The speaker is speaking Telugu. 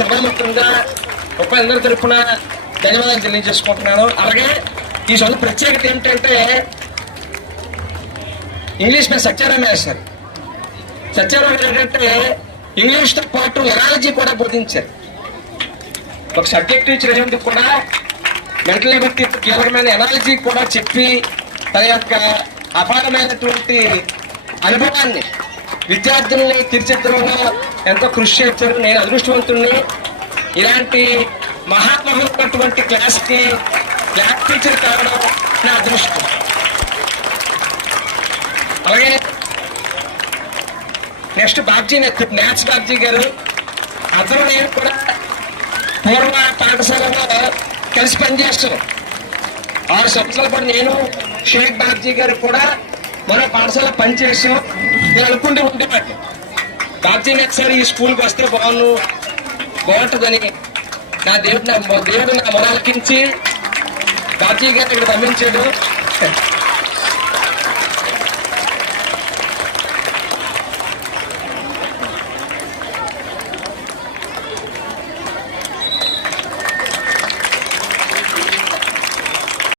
సభాముఖంగా అందరి తరఫున ధన్యవాదాలు తెలియజేసుకుంటున్నాను. అలాగే ఈ సొంత ప్రత్యేకత ఏమిటంటే ఇంగ్లీష్ మీద సత్యారామ వేశారు. సత్యారామ ఏంటంటే ఇంగ్లీష్తో పాటు ఎనాలజీ కూడా బోధించారు. ఒక సబ్జెక్ట్ టీచర్ అయ్యేందుకు కూడా మెంటల్ ఎబిలిటీ కీలకమైన ఎనాలజీ కూడా చెప్పి తన యొక్క అపారమైనటువంటి అనుభవాన్ని విద్యార్థుల్ని తీర్చిదిద్దడంలో ఎంతో కృషి చేశారు. నేను అదృష్టవంతుణ్ణి. ఇలాంటి మహాత్మహులైనటువంటి క్లాస్ టీచర్ కావడం నా అదృష్టం. అలాగే నెక్స్ట్ బాబ్జీ మ్యాథ్స్ బాబ్జీ గారు, అతను నేను కూడా పూర్వ పాఠశాలలో కలిసి పనిచేస్తాను. 6 సంవత్సరాల పాటు నేను షేక్ బాబ్జీ గారు కూడా మరో పాఠశాల పనిచేసాం. నేను అనుకుంటూ ఉండేవాడిని, బాబ్జీ ఒకసారి ఈ స్కూల్కి వస్తే బాగుంటుందని. నా దేవుడు నా మొరాలకించి బాబ్జీ గారిని ఇక్కడ పంపించాడు.